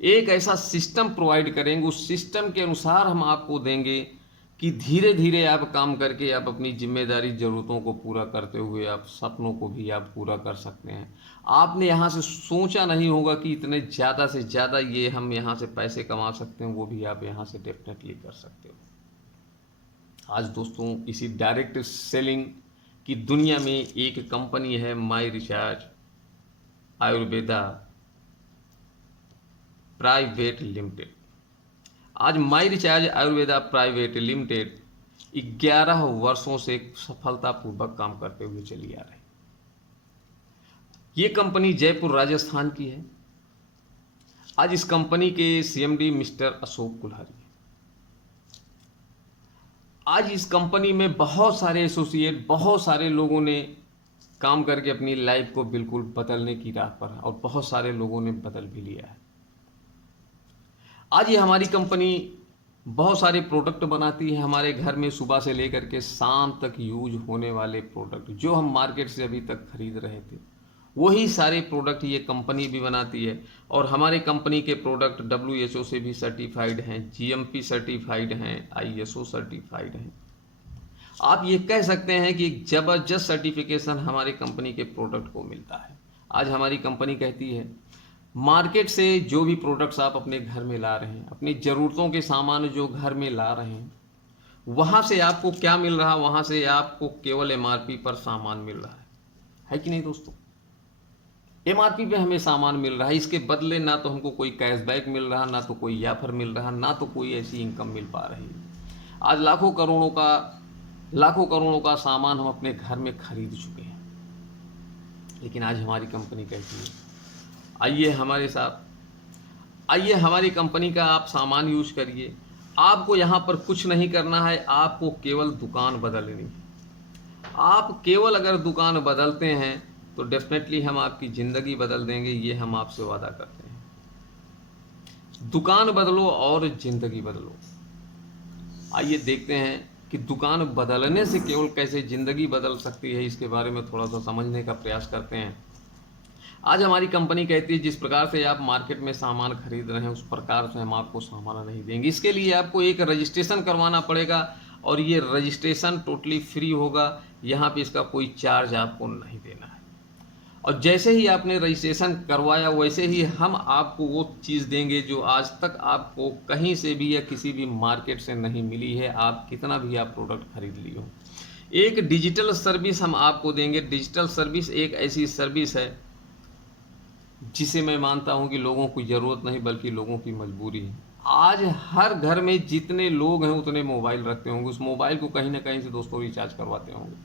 एक ऐसा सिस्टम प्रोवाइड करेंगे, उस सिस्टम के अनुसार हम आपको देंगे कि धीरे धीरे आप काम करके आप अपनी जिम्मेदारी ज़रूरतों को पूरा करते हुए आप सपनों को भी आप पूरा कर सकते हैं। आपने यहाँ से सोचा नहीं होगा कि इतने ज़्यादा से ज़्यादा ये हम यहाँ से पैसे कमा सकते हैं, वो भी आप यहाँ से डेफिनेटली कर सकते हो। आज दोस्तों इसी डायरेक्ट सेलिंग की दुनिया में एक कंपनी है माई रिचार्ज आयुर्वेदा प्राइवेट लिमिटेड। आज माई रिचार्ज आयुर्वेदा प्राइवेट लिमिटेड 11 वर्षों से सफलतापूर्वक काम करते हुए चली आ रही। ये कंपनी जयपुर राजस्थान की है। आज इस कंपनी के CMD मिस्टर अशोक कुल्हारी। आज इस कंपनी में बहुत सारे एसोसिएट, बहुत सारे लोगों ने काम करके अपनी लाइफ को बिल्कुल बदलने की राह पर है और बहुत सारे लोगों ने बदल भी लिया है। आज ये हमारी कंपनी बहुत सारे प्रोडक्ट बनाती है हमारे घर में, सुबह से लेकर के शाम तक यूज होने वाले प्रोडक्ट जो हम मार्केट से अभी तक खरीद रहे थे, वही सारे प्रोडक्ट ये कंपनी भी बनाती है। और हमारे कंपनी के प्रोडक्ट WHO से भी सर्टिफाइड हैं, GMP सर्टिफाइड हैं, ISO सर्टिफाइड हैं। आप ये कह सकते हैं कि एक ज़बरदस्त सर्टिफिकेशन हमारी कंपनी के प्रोडक्ट को मिलता है। आज हमारी कंपनी कहती है मार्केट से जो भी प्रोडक्ट्स आप अपने घर में ला रहे हैं, अपनी ज़रूरतों के सामान जो घर में ला रहे हैं, वहाँ से आपको क्या मिल रहा है? वहाँ से आपको केवल MRP पर सामान मिल रहा है कि नहीं दोस्तों? MRP पे हमें सामान मिल रहा है, इसके बदले ना तो हमको कोई कैशबैक मिल रहा, ना तो कोई ऑफर मिल रहा, ना तो कोई ऐसी इनकम मिल पा रही है। आज लाखों करोड़ों का सामान हम अपने घर में खरीद चुके हैं, लेकिन आज हमारी कंपनी कहती है आइए हमारे साथ, आइए हमारी कंपनी का आप सामान यूज करिए। आपको यहाँ पर कुछ नहीं करना है, आपको केवल दुकान बदलनी है। आप केवल अगर दुकान बदलते हैं तो डेफिनेटली हम आपकी ज़िंदगी बदल देंगे, ये हम आपसे वादा करते हैं। दुकान बदलो और ज़िंदगी बदलो। आइए देखते हैं कि दुकान बदलने से केवल कैसे ज़िंदगी बदल सकती है, इसके बारे में थोड़ा सा समझने का प्रयास करते हैं। आज हमारी कंपनी कहती है जिस प्रकार से आप मार्केट में सामान खरीद रहे हैं उस प्रकार से हम आपको सामान नहीं देंगे। इसके लिए आपको एक रजिस्ट्रेशन करवाना पड़ेगा और ये रजिस्ट्रेशन टोटली फ्री होगा। यहाँ पे इसका कोई चार्ज आपको नहीं देना है। और जैसे ही आपने रजिस्ट्रेशन करवाया वैसे ही हम आपको वो चीज़ देंगे जो आज तक आपको कहीं से भी या किसी भी मार्केट से नहीं मिली है, आप कितना भी आप प्रोडक्ट खरीद लिए हो। एक डिजिटल सर्विस हम आपको देंगे। डिजिटल सर्विस एक ऐसी सर्विस है जिसे मैं मानता हूं कि लोगों की ज़रूरत नहीं बल्कि लोगों की मजबूरी है। आज हर घर में जितने लोग हैं उतने मोबाइल रखते होंगे, उस मोबाइल को कहीं ना कहीं से दोस्तों रिचार्ज करवाते होंगे,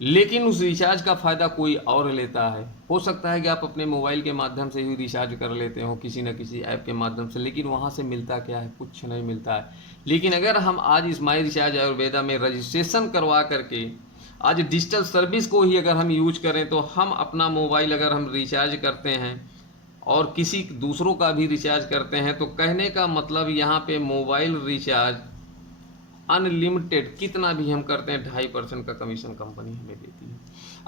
लेकिन उस रिचार्ज का फ़ायदा कोई और लेता है। हो सकता है कि आप अपने मोबाइल के माध्यम से ही रिचार्ज कर लेते हो किसी न किसी ऐप के माध्यम से, लेकिन वहाँ से मिलता क्या है? कुछ नहीं मिलता है। लेकिन अगर हम आज इस माई रिचार्ज आयुर्वेदा में रजिस्ट्रेशन करवा करके आज डिजिटल सर्विस को ही अगर हम यूज करें तो हम अपना मोबाइल अगर हम रिचार्ज करते हैं और किसी दूसरों का भी रिचार्ज करते हैं तो कहने का मतलब यहाँ पे मोबाइल रिचार्ज अनलिमिटेड कितना भी हम करते हैं 2.5% का कमीशन कंपनी हमें देती है।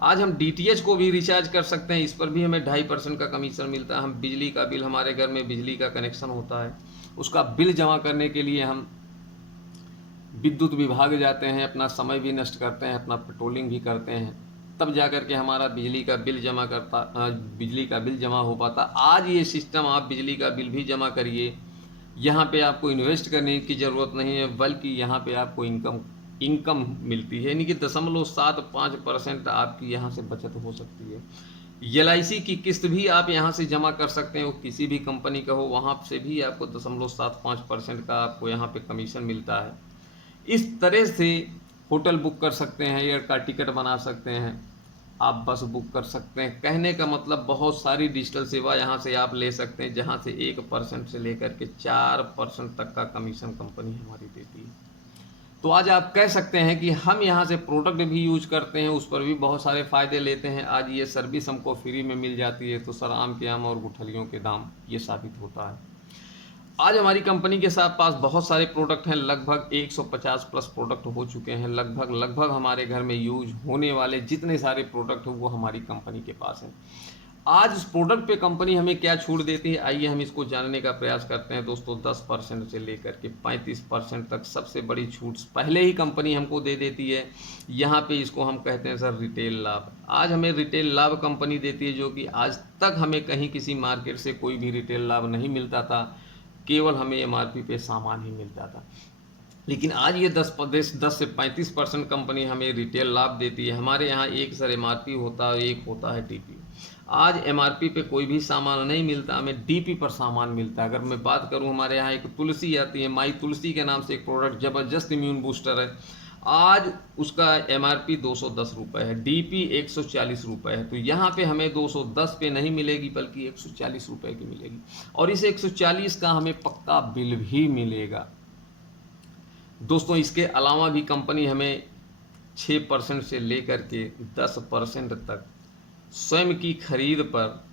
आज हम DTH को भी रिचार्ज कर सकते हैं, इस पर भी हमें 2.5% का कमीशन मिलता है। हम बिजली का बिल, हमारे घर में बिजली का कनेक्शन होता है, उसका बिल जमा करने के लिए हम विद्युत विभाग जाते हैं, अपना समय भी नष्ट करते हैं, अपना पेट्रोलिंग भी करते हैं, तब जाकर के हमारा बिजली का बिल जमा हो पाता। आज ये सिस्टम आप बिजली का बिल भी जमा करिए, यहाँ पे आपको इन्वेस्ट करने की ज़रूरत नहीं है बल्कि यहाँ पे आपको इनकम मिलती है, यानी कि 0.75% आपकी यहाँ से बचत हो सकती है। LIC की किस्त भी आप यहाँ से जमा कर सकते हैं, वो किसी भी कंपनी का हो, वहाँ से भी आपको 0.75% का आपको यहाँ पे कमीशन मिलता है। इस तरह से होटल बुक कर सकते हैं, एयर का टिकट बना सकते हैं, आप बस बुक कर सकते हैं। कहने का मतलब बहुत सारी डिजिटल सेवा यहाँ से आप ले सकते हैं, जहाँ से 1% से लेकर के 4% तक का कमीशन कंपनी हमारी देती है। तो आज आप कह सकते हैं कि हम यहाँ से प्रोडक्ट भी यूज करते हैं, उस पर भी बहुत सारे फ़ायदे लेते हैं। आज ये सर्विस हमको फ्री में मिल जाती है, तो सर आम के आम और गुठलियों के दाम, ये साबित होता है। आज हमारी कंपनी के साथ पास बहुत सारे प्रोडक्ट हैं, लगभग 150 प्लस प्रोडक्ट हो चुके हैं। लगभग हमारे घर में यूज होने वाले जितने सारे प्रोडक्ट हैं वो हमारी कंपनी के पास हैं। आज उस प्रोडक्ट पे कंपनी हमें क्या छूट देती है, आइए हम इसको जानने का प्रयास करते हैं दोस्तों। 10% से लेकर के 35% तक सबसे बड़ी छूट पहले ही कंपनी हमको दे देती है। यहाँ पे इसको हम कहते हैं सर रिटेल लाभ। आज हमें रिटेल लाभ कंपनी देती है, जो कि आज तक हमें कहीं किसी मार्केट से कोई भी रिटेल लाभ नहीं मिलता था, केवल हमें MRP पे सामान ही मिलता था। लेकिन आज ये 10 से 35% कंपनी हमें रिटेल लाभ देती है। हमारे यहाँ एक सर MRP होता है, एक होता है DP। आज MRP पे कोई भी सामान नहीं मिलता, हमें DP पर सामान मिलता है। अगर मैं बात करूँ, हमारे यहाँ एक तुलसी आती है, माई तुलसी के नाम से एक प्रोडक्ट ज़बरदस्त इम्यून बूस्टर है। आज उसका MRP 210 रुपये है, DP 140 रुपये है। तो यहाँ पे हमें 210 पे नहीं मिलेगी, बल्कि 140 रुपये की मिलेगी। और इस 140 का हमें पक्का बिल भी मिलेगा दोस्तों। इसके अलावा भी कंपनी हमें 6% से लेकर के 10% तक स्वयं की खरीद पर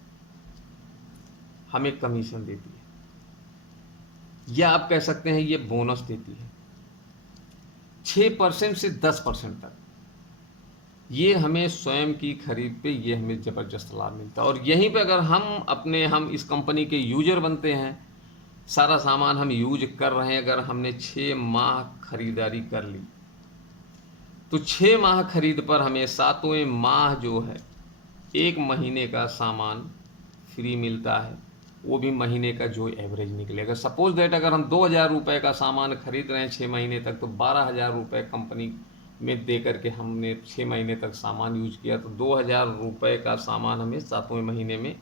हमें कमीशन देती है, या आप कह सकते हैं ये बोनस देती है। 6% से 10% तक ये हमें स्वयं की खरीद पे ये हमें ज़बरदस्त लाभ मिलता है। और यहीं पे अगर हम इस कंपनी के यूजर बनते हैं, सारा सामान हम यूज कर रहे हैं, अगर हमने 6 माह खरीदारी कर ली, तो 6 माह खरीद पर हमें 7वें माह जो है 1 महीने का सामान फ्री मिलता है। वो भी महीने का जो एवरेज निकलेगा। सपोज दैट अगर हम 2000 रुपये का सामान खरीद रहे हैं 6 महीने तक, तो 12,000 रुपये कंपनी में दे करके हमने 6 महीने तक सामान यूज किया, तो 2000 रुपये का सामान हमें 7वें महीने में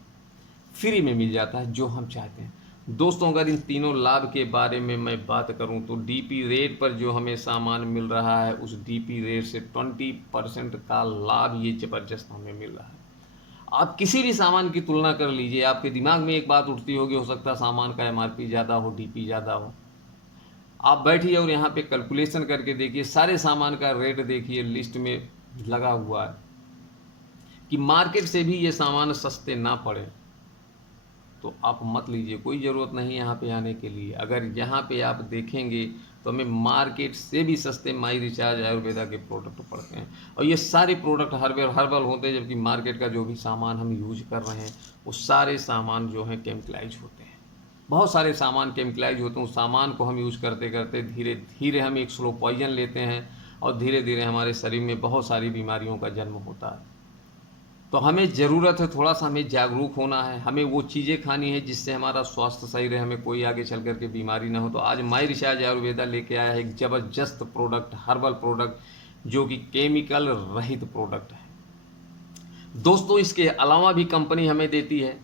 फ्री में मिल जाता है, जो हम चाहते हैं। दोस्तों, अगर इन तीनों लाभ के बारे में मैं बात करूं, तो DP रेट पर जो हमें सामान मिल रहा है, उस DP रेट से 20% का लाभ ये ज़बरदस्त हमें मिल रहा है। आप किसी भी सामान की तुलना कर लीजिए, आपके दिमाग में एक बात उठती होगी, हो सकता है सामान का MRP ज़्यादा हो, DP ज़्यादा हो। आप बैठिए और यहाँ पे कैलकुलेशन करके देखिए, सारे सामान का रेट देखिए, लिस्ट में लगा हुआ है कि मार्केट से भी ये सामान सस्ते ना पड़े, तो आप मत लीजिए। कोई ज़रूरत नहीं यहाँ पे आने के लिए। अगर यहाँ पे आप देखेंगे तो हमें मार्केट से भी सस्ते माई रिचार्ज आयुर्वेदा के प्रोडक्ट पड़ते हैं, और ये सारे प्रोडक्ट हर्बल होते हैं। जबकि मार्केट का जो भी सामान हम यूज कर रहे हैं, वो सारे सामान जो हैं केमिकलाइज होते हैं। बहुत सारे सामान केमिकलाइज होते हैं। उस सामान को हम यूज करते करते धीरे धीरे हम एक स्लो पॉइजन लेते हैं, और धीरे धीरे हमारे शरीर में बहुत सारी बीमारियों का जन्म होता है। तो हमें ज़रूरत है, थोड़ा सा हमें जागरूक होना है, हमें वो चीज़ें खानी है जिससे हमारा स्वास्थ्य सही रहे, हमें कोई आगे चल कर के बीमारी ना हो। तो आज माई रिचार्ज आयुर्वेदा लेके आया है एक ज़बरदस्त प्रोडक्ट, हर्बल प्रोडक्ट, जो कि केमिकल रहित प्रोडक्ट है दोस्तों। इसके अलावा भी कंपनी हमें देती है,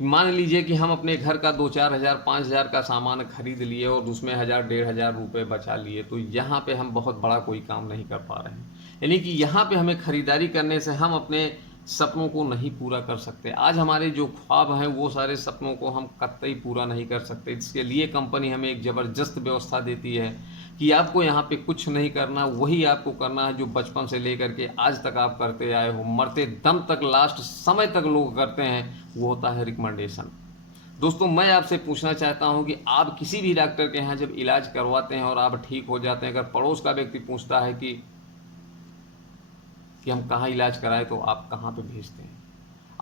मान लीजिए कि हम अपने घर का 2-4 हज़ार 5,000 का सामान खरीद लिए और उसमें 1,000-1,500 रुपये बचा लिए, तो यहाँ पे हम बहुत बड़ा कोई काम नहीं कर पा रहे हैं। यानी कि यहाँ पे हमें ख़रीदारी करने से हम अपने सपनों को नहीं पूरा कर सकते। आज हमारे जो ख्वाब हैं, वो सारे सपनों को हम कतई पूरा नहीं कर सकते। इसके लिए कंपनी हमें एक ज़बरदस्त व्यवस्था देती है कि आपको यहाँ पे कुछ नहीं करना, वही आपको करना है जो बचपन से लेकर के आज तक आप करते आए हो, मरते दम तक, लास्ट समय तक लोग करते हैं, वो होता है रिकमेंडेशन। दोस्तों, मैं आपसे पूछना चाहता हूँ कि आप किसी भी डॉक्टर के यहाँ जब इलाज करवाते हैं और आप ठीक हो जाते हैं, अगर पड़ोस का व्यक्ति पूछता है कि हम कहाँ इलाज कराएं, तो आप कहाँ पे भेजते हैं?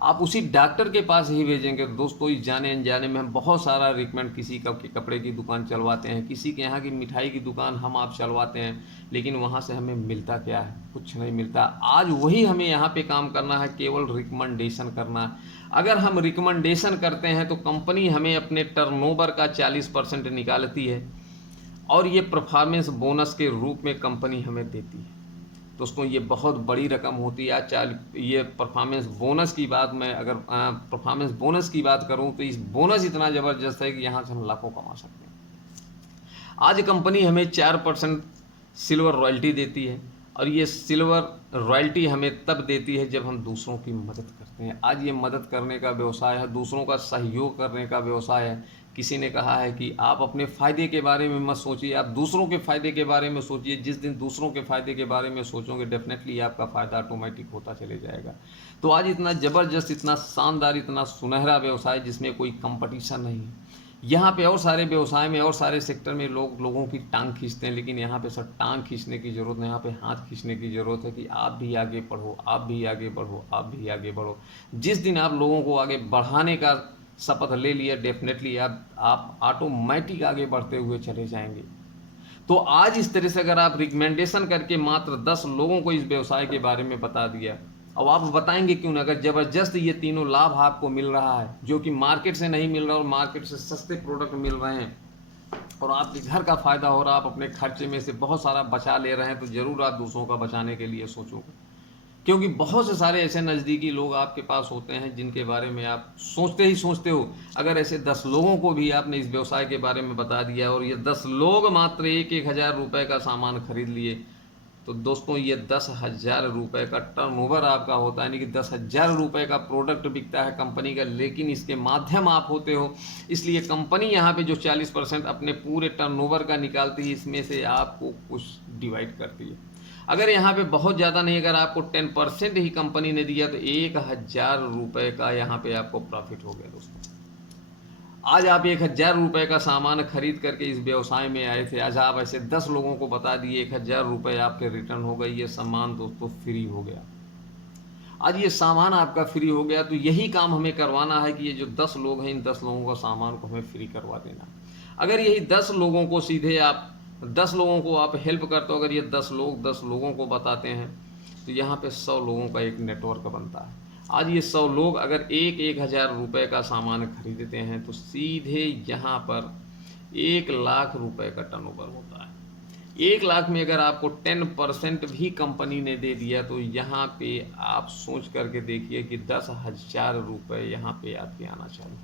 आप उसी डॉक्टर के पास ही भेजेंगे। दोस्तों, इस जाने अनजाने में हम बहुत सारा रिकमेंड, किसी का कपड़े की दुकान चलवाते हैं, किसी के यहाँ की मिठाई की दुकान आप चलवाते हैं, लेकिन वहाँ से हमें मिलता क्या है? कुछ नहीं मिलता। आज वही हमें यहाँ पे काम करना है, केवल रिकमेंडेशन करना है। अगर हम रिकमेंडेशन करते हैं तो कंपनी हमें अपने टर्नओवर का 40% निकालती है, और ये परफॉर्मेंस बोनस के रूप में कंपनी हमें देती है। दोस्तों, ये बहुत बड़ी रकम होती है। ये परफॉर्मेंस बोनस की बात, मैं अगर परफॉर्मेंस बोनस की बात करूं, तो इस बोनस इतना ज़बरदस्त है कि यहाँ से हम लाखों कमा सकते हैं। आज कंपनी हमें 4% सिल्वर रॉयल्टी देती है, और ये सिल्वर रॉयल्टी हमें तब देती है जब हम दूसरों की मदद करते हैं। आज ये मदद करने का व्यवसाय है, दूसरों का सहयोग करने का व्यवसाय है। किसी ने कहा है कि आप अपने फ़ायदे के बारे में मत सोचिए, आप दूसरों के फ़ायदे के बारे में सोचिए। जिस दिन दूसरों के फ़ायदे के बारे में सोचोगे, डेफिनेटली आपका फ़ायदा ऑटोमेटिक होता चले जाएगा। तो आज इतना ज़बरदस्त, इतना शानदार, इतना सुनहरा व्यवसाय जिसमें कोई कंपटीशन नहीं है। यहाँ पे और सारे व्यवसाय में और सारे सेक्टर में लोगों की टांग खींचते हैं, लेकिन यहाँ पे सर टांग खींचने की ज़रूरत नहीं, यहाँ पे हाथ खींचने की ज़रूरत है कि आप भी आगे बढ़ो, आप भी आगे बढ़ो, आप भी आगे बढ़ो। जिस दिन आप लोगों को आगे बढ़ाने का शपथ ले लिया, डेफिनेटली आप ऑटोमेटिक आगे बढ़ते हुए चले जाएंगे। तो आज इस तरह से अगर आप रिकमेंडेशन करके मात्र 10 लोगों को इस व्यवसाय के बारे में बता दिया, अब आप बताएंगे क्यों ना, अगर ज़बरदस्त ये तीनों लाभ आपको मिल रहा है जो कि मार्केट से नहीं मिल रहा और मार्केट से सस्ते प्रोडक्ट मिल रहे हैं, और आपके घर का फ़ायदा हो रहा, आप अपने खर्चे में से बहुत सारा बचा ले रहे हैं, तो ज़रूर आप दूसरों का बचाने के लिए सोचोगे। क्योंकि बहुत से सारे ऐसे नज़दीकी लोग आपके पास होते हैं जिनके बारे में आप सोचते ही सोचते हो। अगर ऐसे 10 लोगों को भी आपने इस व्यवसाय के बारे में बता दिया और ये 10 लोग मात्र 1-1 हज़ार रुपये का सामान खरीद लिए, तो दोस्तों ये 10,000 रुपये का टर्नओवर आपका होता है, यानी कि 10,000 रुपये का प्रोडक्ट बिकता है कंपनी का, लेकिन इसके माध्यम आप होते हो। इसलिए कंपनी यहाँ पे जो 40% अपने पूरे टर्नओवर का निकालती है, इसमें से आपको कुछ डिवाइड करती है। अगर यहाँ पे बहुत ज़्यादा नहीं, अगर आपको 10% ही कंपनी ने दिया तो 1,000 रुपये का यहाँ पे आपको प्रॉफिट हो गया दोस्तों। आज आप 1,000 रुपये का सामान खरीद करके इस व्यवसाय में आए थे, आज आप ऐसे 10 लोगों को बता दिए, 1,000 रुपये आपके रिटर्न हो गई, ये सामान दोस्तों फ्री हो गया। आज ये सामान आपका फ्री हो गया, तो यही काम हमें करवाना है कि ये जो 10 लोग हैं, इन 10 लोगों का सामान को हमें फ्री करवा देना। अगर यही 10 लोगों को सीधे आप 10 लोगों को आप हेल्प करते हो, अगर ये 10 लोगों को बताते हैं, तो यहाँ पे 100 लोगों का एक नेटवर्क बनता है। आज ये 100 लोग अगर 1,000 रुपये का सामान खरीदते हैं, तो सीधे यहाँ पर 1,00,000 रुपये का टर्नओवर होता है। 1,00,000 में अगर आपको 10% भी कंपनी ने दे दिया, तो यहाँ पे आप सोच करके देखिए कि 10,000 रुपये यहाँ पे आपके आना चालू हो जाए।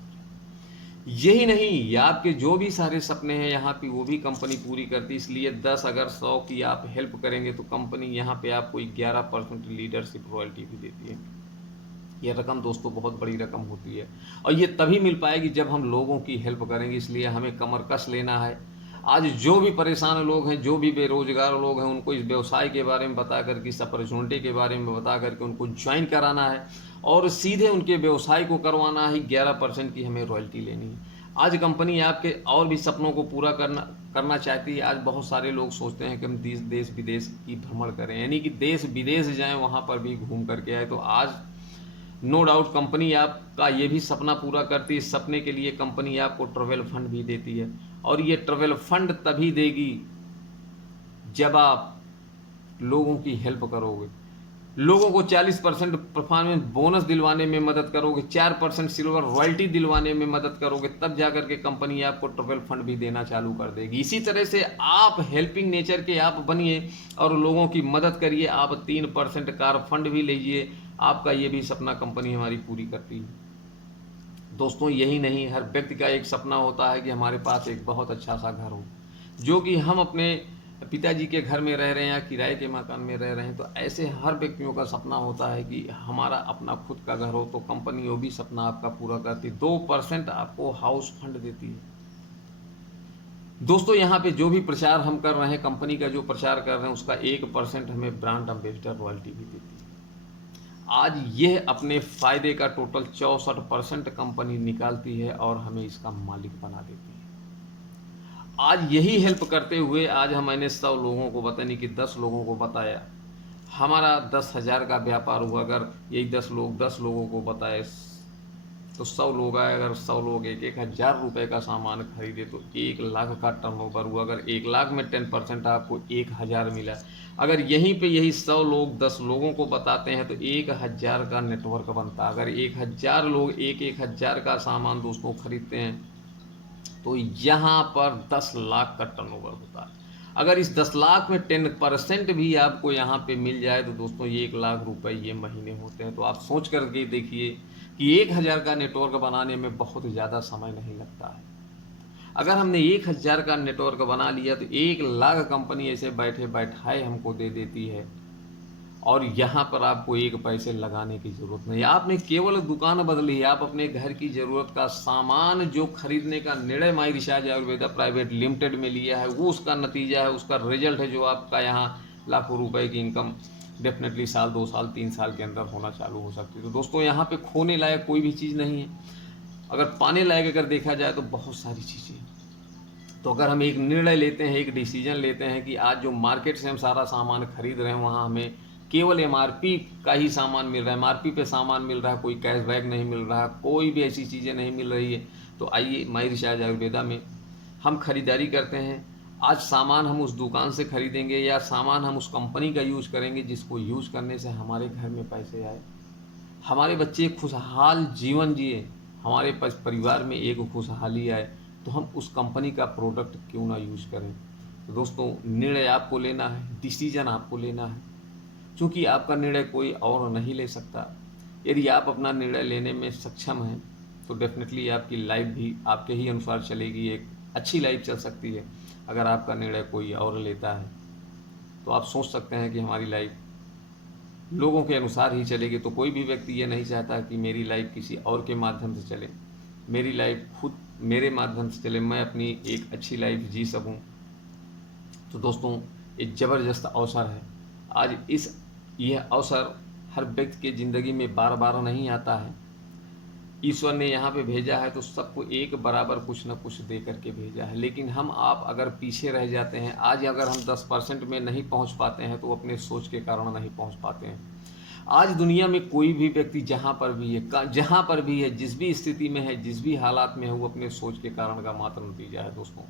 यही नहीं, ये आपके जो भी सारे सपने हैं यहाँ पे वो भी कंपनी पूरी करती है। इसलिए 10 अगर 100 की आप हेल्प करेंगे तो कंपनी यहाँ पे आपको 11% लीडरशिप रॉयल्टी भी देती है। ये रकम दोस्तों बहुत बड़ी रकम होती है, और ये तभी मिल पाएगी जब हम लोगों की हेल्प करेंगे। इसलिए हमें कमर कस लेना है। आज जो भी परेशान लोग हैं, जो भी बेरोजगार लोग हैं, उनको इस व्यवसाय के बारे में बता करके, इस अपॉर्चुनिटी के बारे में बता करके उनको ज्वाइन कराना है, और सीधे उनके व्यवसाय को करवाना है। 11% की हमें रॉयल्टी लेनी है। आज कंपनी आपके और भी सपनों को पूरा करना चाहती है। आज बहुत सारे लोग सोचते हैं कि हम देश विदेश की भ्रमण करें, यानी कि देश विदेश जाएं, वहाँ पर भी घूम करके आए। तो आज नो डाउट कंपनी आपका ये भी सपना पूरा करती है। इस सपने के लिए कंपनी आपको ट्रैवल फंड भी देती है, और ये ट्रैवल फंड तभी देगी जब आप लोगों की हेल्प करोगे, लोगों को 40% परफॉर्मेंस बोनस दिलवाने में मदद करोगे, 4% सिल्वर रॉयल्टी दिलवाने में मदद करोगे, तब जाकर के कंपनी आपको ट्रैवल फंड भी देना चालू कर देगी। इसी तरह से आप हेल्पिंग नेचर के आप बनिए और लोगों की मदद करिए। आप 3% कार फंड भी लीजिए, आपका ये भी सपना कंपनी हमारी पूरी करती है। दोस्तों यही नहीं, हर व्यक्ति का एक सपना होता है कि हमारे पास एक बहुत अच्छा सा घर हो, जो कि हम अपने पिताजी के घर में रह रहे हैं या किराए के मकान में रह रहे हैं। तो ऐसे हर व्यक्तियों का सपना होता है कि हमारा अपना खुद का घर हो। तो कंपनी वो भी सपना आपका पूरा करती है। 2% आपको हाउस फंड देती है। दोस्तों यहाँ पे जो भी प्रचार हम कर रहे हैं, कंपनी का जो प्रचार कर रहे हैं, उसका 1% हमें ब्रांड एम्बेसडर रॉयल्टी भी देती है। आज यह अपने फ़ायदे का टोटल 64% कंपनी निकालती है और हमें इसका मालिक बना देती है। आज यही हेल्प करते हुए आज मैंने 100 लोगों को बताने की 10 लोगों को बताया, हमारा 10,000 का व्यापार हुआ। अगर यही 10 लोगों को बताए तो 100 लोग आए, अगर 100 लोग 1,000 रुपये का सामान खरीदे तो 1,00,000 का टर्नओवर हुआ। अगर 1,00,000 में 10% आपको 1,000 मिला। अगर यहीं पे यही 100 लोग 10 लोगों को बताते हैं तो 1,000 का नेटवर्क बनता है। अगर 1,000 लोग 1,000 का सामान दोस्तों खरीदते हैं तो यहाँ पर 10 लाख का टर्नओवर होता है। अगर इस 10 लाख में 10% भी आपको यहाँ पे मिल जाए तो दोस्तों ये 1,00,000 रुपये ये महीने होते हैं। तो आप सोच करके देखिए कि 1,000 का नेटवर्क बनाने में बहुत ज़्यादा समय नहीं लगता है। अगर हमने 1000 का नेटवर्क बना लिया तो 1 लाख कंपनी ऐसे बैठे बैठाए हमको दे देती है, और यहाँ पर आपको 1 पैसे लगाने की ज़रूरत नहीं। आपने केवल दुकान बदली है, आप अपने घर की ज़रूरत का सामान जो खरीदने का निर्णय माई रिचार्ज आयुर्वेदा प्राइवेट लिमिटेड में लिया है, वो उसका नतीजा है, उसका रिजल्ट है, जो आपका यहाँ लाखों रुपए की इनकम डेफिनेटली साल 2 साल 3 साल के अंदर होना चालू हो सकती है। तो दोस्तों, यहाँ पे खोने लायक कोई भी चीज़ नहीं है। अगर पाने लायक अगर देखा जाए तो बहुत सारी चीज़ें हैं। तो अगर हम एक निर्णय लेते हैं, एक डिसीजन लेते हैं कि आज जो मार्केट से हम सारा सामान खरीद रहे हैं, वहाँ हमें केवल एमआरपी का ही सामान मिल रहा है, एमआरपी पे सामान मिल रहा है, कोई कैशबैक नहीं मिल रहा, कोई भी ऐसी चीज़ें नहीं मिल रही है, तो आइए माई रिचार्ज आयुर्वेदा में हम खरीदारी करते हैं। आज सामान हम उस दुकान से खरीदेंगे या सामान हम उस कंपनी का यूज़ करेंगे जिसको यूज़ करने से हमारे घर में पैसे आए, हमारे बच्चे खुशहाल जीवन जिए, हमारे परिवार में एक खुशहाली आए, तो हम उस कंपनी का प्रोडक्ट क्यों ना यूज़ करें। तो दोस्तों, निर्णय आपको लेना है, डिसीजन आपको लेना है, क्योंकि आपका निर्णय कोई और नहीं ले सकता। यदि आप अपना निर्णय लेने में सक्षम हैं तो डेफिनेटली आपकी लाइफ भी आपके ही अनुसार चलेगी, एक अच्छी लाइफ चल सकती है। अगर आपका निर्णय कोई और लेता है तो आप सोच सकते हैं कि हमारी लाइफ लोगों के अनुसार ही चलेगी। तो कोई भी व्यक्ति ये नहीं चाहता कि मेरी लाइफ किसी और के माध्यम से चले, मेरी लाइफ खुद मेरे माध्यम से चले, मैं अपनी एक अच्छी लाइफ जी सकूं। तो दोस्तों, एक ज़बरदस्त अवसर है आज। यह अवसर हर व्यक्ति के ज़िंदगी में बार बार नहीं आता है। ईश्वर ने यहाँ पे भेजा है तो सबको एक बराबर कुछ न कुछ दे करके भेजा है, लेकिन हम आप अगर पीछे रह जाते हैं, आज अगर हम 10% में नहीं पहुँच पाते हैं तो अपने सोच के कारण नहीं पहुँच पाते हैं। आज दुनिया में कोई भी व्यक्ति जहाँ पर भी है, जिस भी स्थिति में है, जिस भी हालात में है, वो अपने सोच के कारण का मात्र नतीजा है दोस्तों।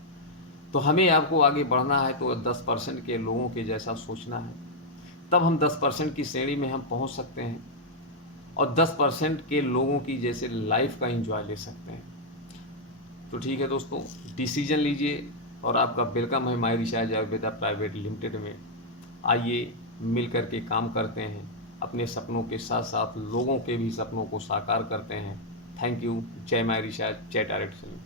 तो हमें आपको आगे बढ़ना है तो 10% के लोगों के जैसा सोचना है, तब हम 10% की श्रेणी में हम पहुंच सकते हैं और 10% के लोगों की जैसे लाइफ का एंजॉय ले सकते हैं। तो ठीक है दोस्तों, डिसीजन लीजिए और आपका वेलकम है माई रिचार्ज आयुर्वेदा प्राइवेट लिमिटेड में। आइए मिल कर के काम करते हैं, अपने सपनों के साथ साथ लोगों के भी सपनों को साकार करते हैं। Thank you. जय माई रिचार्ज, जय डायरेक्ट सेलिंग।